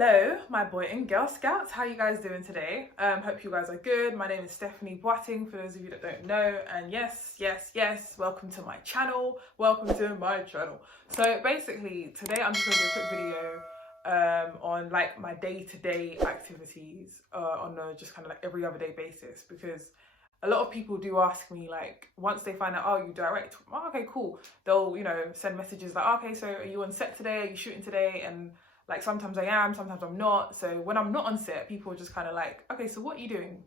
Hello, my boy and girl scouts. How you guys doing today? Hope you guys are good. My name is Adusei-Boateng, for those of you that don't know. And yes, welcome to my channel. Welcome to my channel. So basically, today I'm just going to do a quick video on like my day-to-day activities on a just kind of like every other day basis, because a lot of people do ask me, like, once they find out, oh, you direct, oh, okay, cool. They'll, send messages like, okay, so are you on set today? Are you shooting today? And like, sometimes I am, sometimes I'm not. So when I'm not on set, people are just kind of like, okay, so what are you doing?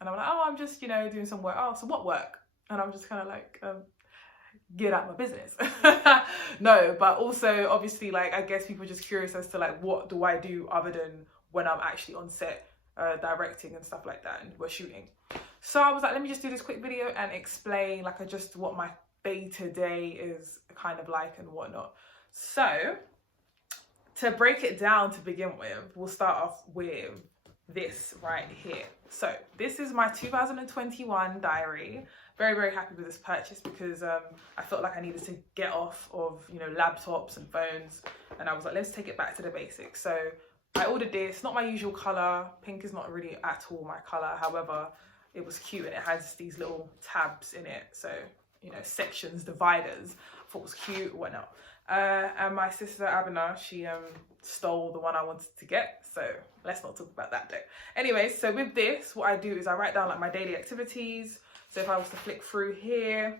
And I'm like, oh, I'm just, doing some work. Oh, so what work? And I'm just kind of like, get out of my business. No, but also, obviously, like, I guess people are just curious as to, like, what do I do other than when I'm actually on set directing and stuff like that, and we're shooting. So I was like, let me just do this quick video and explain, like, just what my day-to-day is kind of like and whatnot. So to break it down to begin with, we'll start off with this right here. So this is my 2021 diary. Very, very happy with this purchase because I felt like I needed to get off of, laptops and phones. And I was like, let's take it back to the basics. So I ordered this, not my usual color. Pink is not really at all my color. However, it was cute and it has these little tabs in it. So, sections, dividers. I thought it was cute, whatnot. And my sister Abena, she stole the one I wanted to get, so let's not talk about that though. Anyway, so with this, what I do is I write down like my daily activities. So if I was to flick through here,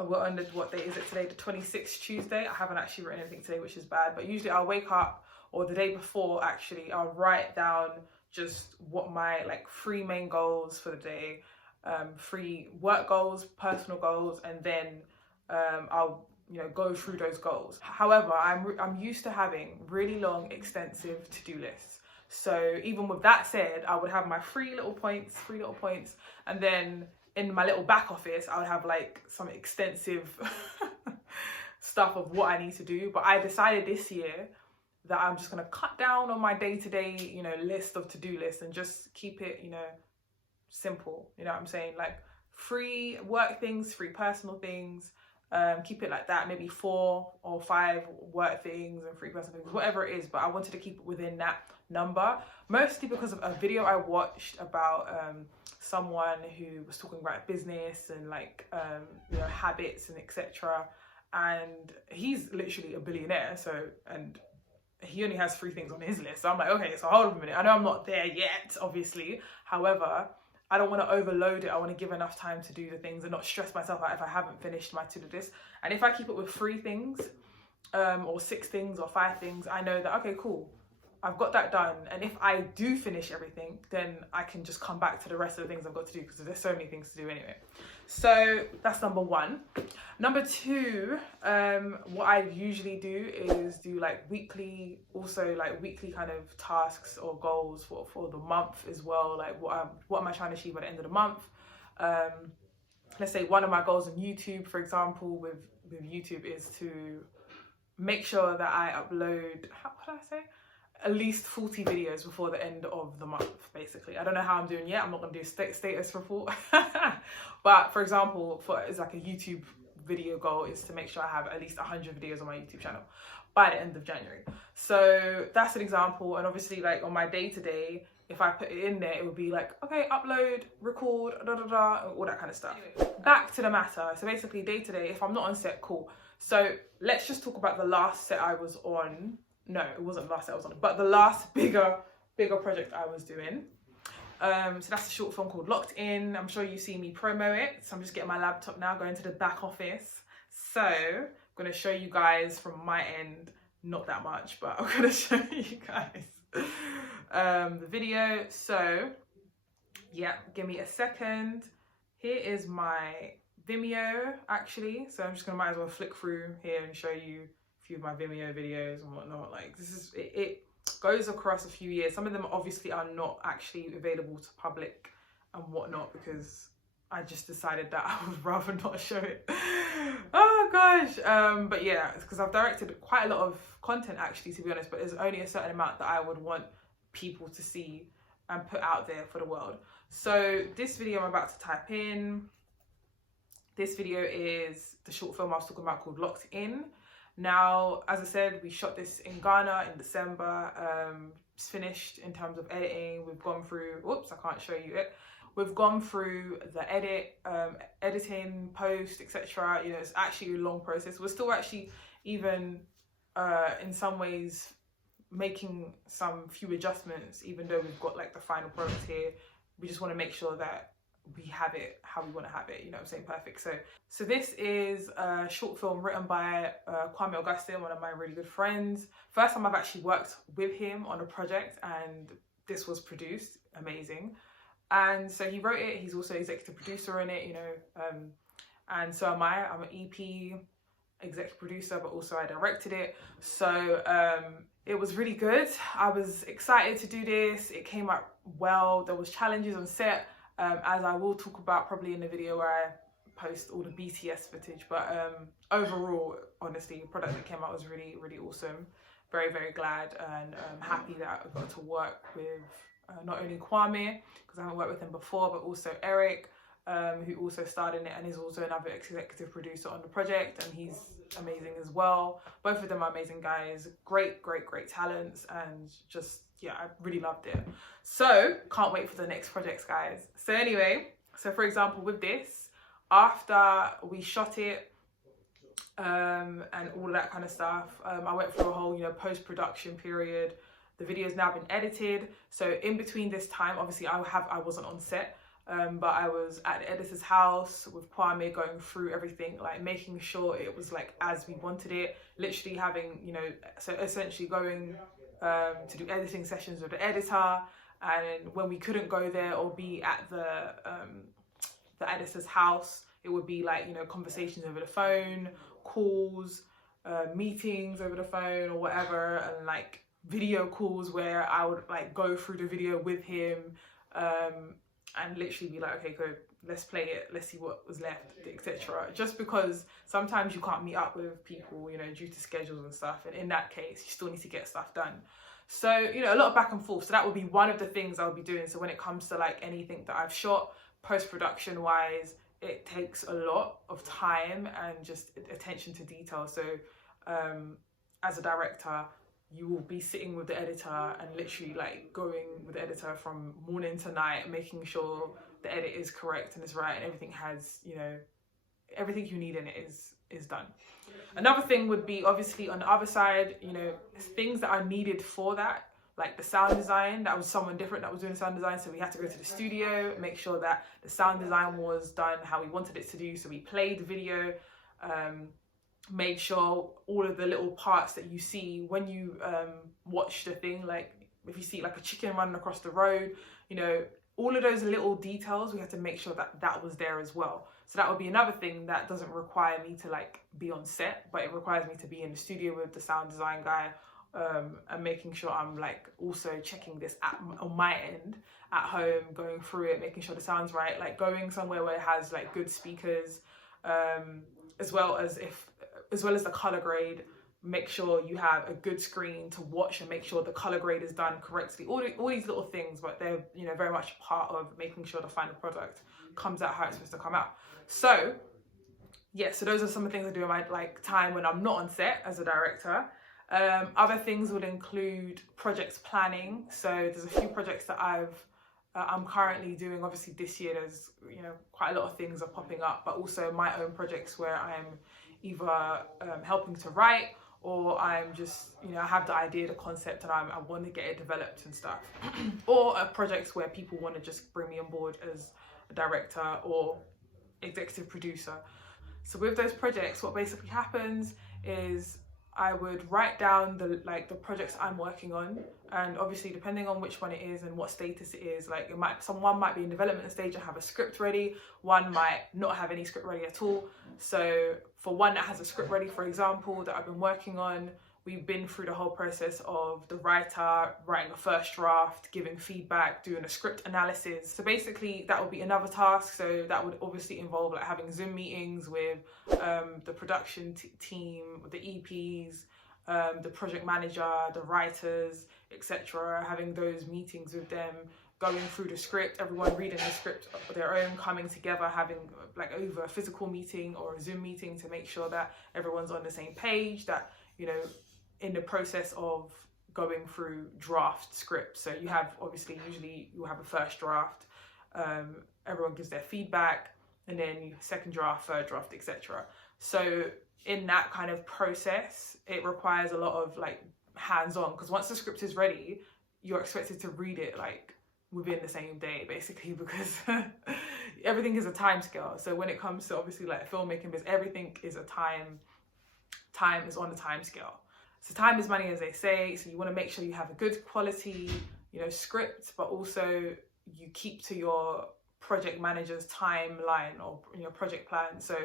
we're on what day is it today? The 26th, Tuesday. I haven't actually written anything today, which is bad, but usually I'll wake up, or the day before actually, I'll write down just what my like 3 main goals for the day, 3 work goals, personal goals, and then I'll go through those goals. However, I'm used to having really long, extensive to-do lists. So even with that said, I would have my 3 little points, and then in my little back office, I would have like some extensive stuff of what I need to do. But I decided this year that I'm just gonna cut down on my day-to-day, list of to-do lists and just keep it, simple. You know what I'm saying? Like 3 work things, 3 personal things. Keep it like that, maybe 4 or 5 work things and 3 personal things, whatever it is, but I wanted to keep it within that number, mostly because of a video I watched about someone who was talking about business and like habits and etc. And he's literally a billionaire, so, and he only has 3 things on his list. So I'm like, okay, so hold on a minute, I know I'm not there yet, obviously, however, I don't want to overload it. I want to give enough time to do the things and not stress myself out if I haven't finished my to-do list. And if I keep it with 3 things, or 6 things or 5 things, I know that, okay, cool, I've got that done. And if I do finish everything, then I can just come back to the rest of the things I've got to do, because there's so many things to do anyway. So that's number 1. Number 2, what I usually do is do like weekly kind of tasks or goals for the month as well. Like what am I trying to achieve at the end of the month? Let's say one of my goals on YouTube, for example, with YouTube is to make sure that I upload, how could I say? At least 40 videos before the end of the month, basically. I don't know how I'm doing yet. I'm not going to do a status report. But for example, it's like a YouTube video goal is to make sure I have at least 100 videos on my YouTube channel by the end of January. So that's an example. And obviously, like on my day-to-day, if I put it in there, it would be like, okay, upload, record, all that kind of stuff. Anyway, back to the matter. So basically, day-to-day, if I'm not on set, cool. So let's just talk about the last set I was on. No, it wasn't the last set I was on, but the last bigger project I was doing. So that's a short film called Locked In. I'm sure you see me promo it. So I'm just getting my laptop now, going to the back office. So I'm going to show you guys from my end, not that much, but I'm going to show you guys the video. So yeah, give me a second. Here is my Vimeo actually. So I'm just going to might as well flick through here and show you a few of my Vimeo videos and whatnot. Like this is, it goes across a few years. Some of them obviously are not actually available to public and whatnot, because I just decided that I would rather not show it. Oh gosh. But yeah, it's because I've directed quite a lot of content actually, to be honest, but there's only a certain amount that I would want people to see and put out there for the world. So this video I'm about to type in, this video is the short film I was talking about called Locked In. Now, as I said, we shot this in Ghana in December. It's finished in terms of editing. We've gone through, whoops, I can't show you it. We've gone through the editing, post, etc. You know, it's actually a long process. We're still actually even in some ways making some few adjustments, even though we've got like the final product here. We just want to make sure that we have it how we want to have it, you know what I'm saying, perfect. So this is a short film written by Kwame Augustine, one of my really good friends. First time I've actually worked with him on a project, and this was produced, amazing. And so he wrote it, he's also executive producer in it, you know, and so am I. I'm an EP executive producer, but also I directed it. So it was really good. I was excited to do this. It came out well. There was challenges on set, as I will talk about probably in the video where I post all the BTS footage. But overall, honestly, the product that came out was really, really awesome. Very, very glad and happy that I got to work with not only Kwame, because I haven't worked with him before, but also Eric, who also starred in it and is also another executive producer on the project, and he's amazing as well. Both of them are amazing guys, great talents, and just, yeah, I really loved it. So can't wait for the next projects, guys. So anyway, so for example with this, after we shot it and all of that kind of stuff, I went through a whole, you know, post-production period. The video's now been edited, so in between this time, obviously I wasn't on set, but I was at the editor's house with Kwame, going through everything, like making sure it was like as we wanted it, literally having, you know, so essentially going to do editing sessions with the editor, and when we couldn't go there or be at the editor's house, it would be like, you know, conversations over the phone, calls, meetings over the phone or whatever, and like video calls where I would like go through the video with him, and literally be like, okay, go, let's play it, let's see what was left, etc. Just because sometimes you can't meet up with people, you know, due to schedules and stuff, and in that case you still need to get stuff done. So, you know, a lot of back and forth. So that would be one of the things I'll be doing. So when it comes to like anything that I've shot post-production wise, it takes a lot of time and just attention to detail. So as a director, you will be sitting with the editor and literally like going with the editor from morning to night, making sure the edit is correct and is right and everything has, you know, everything you need in it is done. Another thing would be obviously on the other side, you know, things that are needed for that, like the sound design. That was someone different that was doing the sound design, so we had to go to the studio, make sure that the sound design was done how we wanted it to do. So we played the video, made sure all of the little parts that you see when you watch the thing, like if you see like a chicken running across the road, you know, all of those little details, we had to make sure that that was there as well. So that would be another thing that doesn't require me to like be on set, but it requires me to be in the studio with the sound design guy, and making sure I'm like also checking this on my end at home, going through it, making sure the sound's right, like going somewhere where it has like good speakers, as well as the color grade. Make sure you have a good screen to watch and make sure the color grade is done correctly. All these little things, but they're, you know, very much part of making sure the final product comes out how it's supposed to come out. So yeah, so those are some of the things I do in my like time when I'm not on set as a director. Other things would include projects planning. So there's a few projects that I'm currently doing. Obviously this year there's, you know, quite a lot of things are popping up, but also my own projects where I'm either helping to write, or I'm just, you know, I have the idea, the concept, and I want to get it developed and stuff. Or projects where people want to just bring me on board as a director or executive producer. So with those projects, what basically happens is I would write down the projects I'm working on, and obviously depending on which one it is and what status it is, like one might be in development stage and have a script ready, one might not have any script ready at all. So for one that has a script ready, for example, that I've been working on, we've been through the whole process of the writer writing a first draft, giving feedback, doing a script analysis. So basically that would be another task. So that would obviously involve like having Zoom meetings with the production team, the EPs, the project manager, the writers, etc. Having those meetings with them, going through the script, everyone reading the script of their own, coming together, having like over a physical meeting or a Zoom meeting to make sure that everyone's on the same page, that, you know, in the process of going through draft scripts. So you have, obviously, usually you'll have a first draft, everyone gives their feedback, and then second draft, third draft, etc. So in that kind of process, it requires a lot of like hands-on, because once the script is ready, you're expected to read it like within the same day, basically, because everything is a time scale. So when it comes to obviously like filmmaking, because everything is a time is on a time scale. So time is money, as they say. So you want to make sure you have a good quality, you know, script, but also you keep to your project manager's timeline or your project plan. So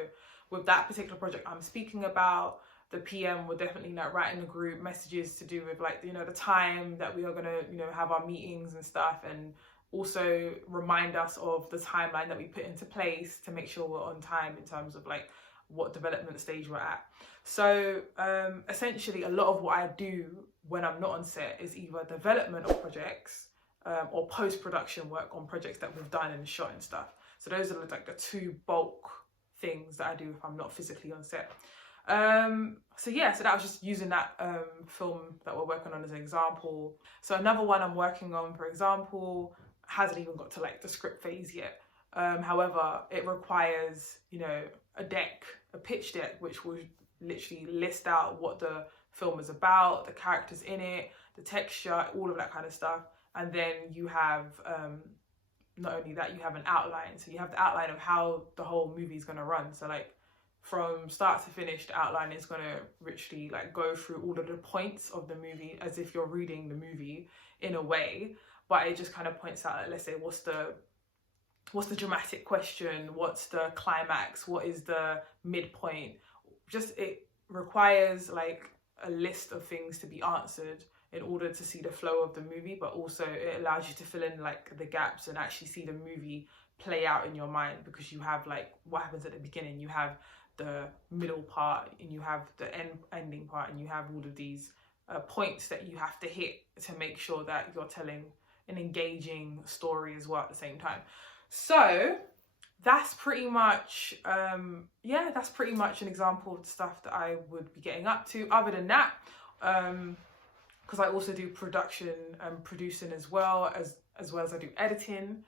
with that particular project I'm speaking about, the PM will definitely not write in the group messages to do with like, you know, the time that we are going to, you know, have our meetings and stuff, and also remind us of the timeline that we put into place to make sure we're on time in terms of like what development stage we're at. So essentially a lot of what I do when I'm not on set is either development of projects or post-production work on projects that we've done and shot and stuff. So those are like the two bulk things that I do if I'm not physically on set. So yeah, so that was just using that film that we're working on as an example. So another one I'm working on, for example, hasn't even got to like the script phase yet. However, it requires, you know, a pitch deck, which will literally list out what the film is about, the characters in it, the texture, all of that kind of stuff. And then you have, not only that, you have an outline. So you have the outline of how the whole movie is going to run. So like from start to finish, the outline is going to richly like go through all of the points of the movie as if you're reading the movie in a way. But it just kind of points out, like, let's say, what's the dramatic question, what's the climax, what is the midpoint. Just, it requires like a list of things to be answered in order to see the flow of the movie, but also it allows you to fill in like the gaps and actually see the movie play out in your mind, because you have like what happens at the beginning, you have the middle part, and you have the ending part, and you have all of these points that you have to hit to make sure that you're telling an engaging story as well at the same time. So that's pretty much, that's pretty much an example of the stuff that I would be getting up to. Other than that, because I also do production and producing as well as I do editing.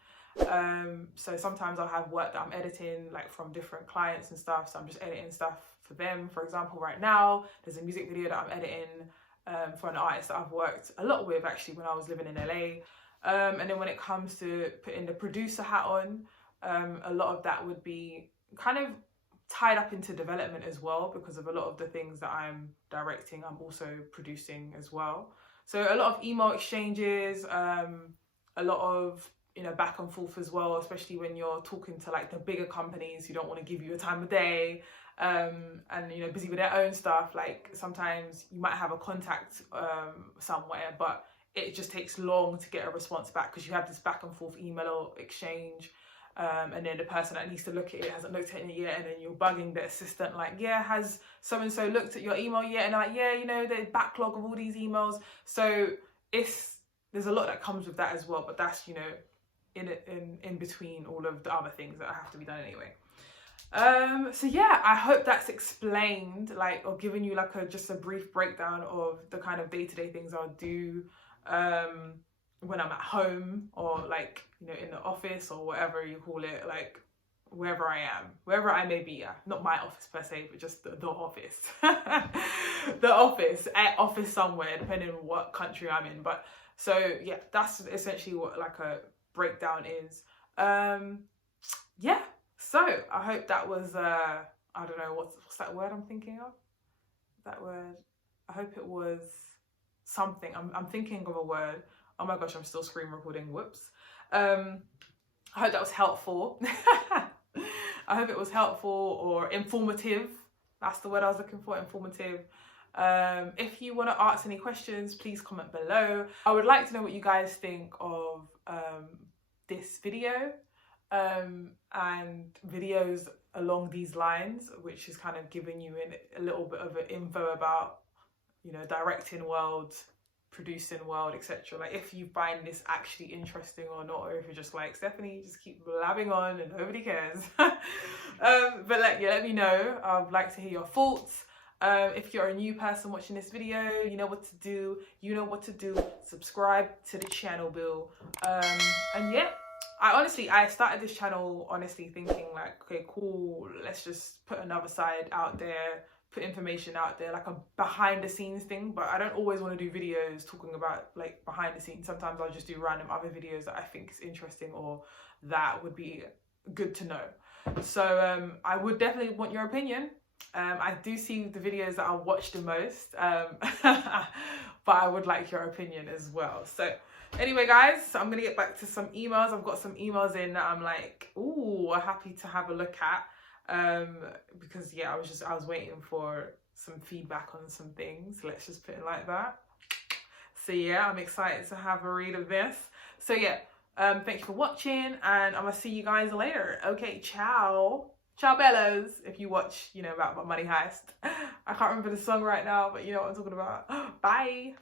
So sometimes I'll have work that I'm editing like from different clients and stuff. So I'm just editing stuff for them. For example, right now, there's a music video that I'm editing for an artist that I've worked a lot with actually when I was living in LA. And then when it comes to putting the producer hat on, a lot of that would be kind of tied up into development as well, because of a lot of the things that I'm directing, I'm also producing as well. So a lot of email exchanges, a lot of, you know, back and forth as well, especially when you're talking to like the bigger companies who don't want to give you a time of day, and, you know, busy with their own stuff. Like sometimes you might have a contact somewhere, but it just takes long to get a response back, because you have this back and forth email exchange. And then the person that needs to look at it hasn't looked at it yet, and then you're bugging the assistant like, yeah, has so-and-so looked at your email yet? And they're like, yeah, you know, the backlog of all these emails. So there's a lot that comes with that as well, but that's, you know, in between all of the other things that have to be done anyway. So yeah, I hope that's explained, like, or given you like just a brief breakdown of the kind of day-to-day things I'll do when I'm at home, or like, you know, in the office, or whatever you call it, like wherever I am, wherever I may be. Not my office per se, but just the office. The office somewhere, depending on what country I'm in. But so yeah, that's essentially what like a breakdown is. Yeah, so I hope that was I don't know, what's that word I'm thinking of? That word, I hope it was something. I'm thinking of a word. Oh my gosh, I'm still screen recording, whoops. I hope that was helpful. I hope it was helpful or informative. That's the word I was looking for, informative. If you want to ask any questions, please comment below. I would like to know what you guys think of this video and videos along these lines, which is kind of giving you a little bit of an info about, you know, directing world, producing world, etc. Like if you find this actually interesting or not, or if you're just like, Stephanie, just keep blabbing on and nobody cares. But like, yeah, let me know. I'd like to hear your thoughts. If you're a new person watching this video, you know what to do. You know what to do. Subscribe to the channel, Bill. And yeah, I started this channel honestly thinking like, okay, cool, let's just put another side out there, put information out there, like a behind the scenes thing. But I don't always want to do videos talking about like behind the scenes. Sometimes I'll just do random other videos that I think is interesting or that would be good to know. So I would definitely want your opinion. I do see the videos that I watch the most, but I would like your opinion as well. So anyway, guys, I'm gonna get back to some emails. I've got some emails in that I'm like, ooh, happy to have a look at, because yeah, I was waiting for some feedback on some things. Let's just put it like that. So yeah, I'm excited to have a read of this. So yeah, thank you for watching, and I'm gonna see you guys later. Okay, ciao. Ciao bellas, if you watch, you know, about my money heist. I can't remember the song right now, but you know what I'm talking about. Bye.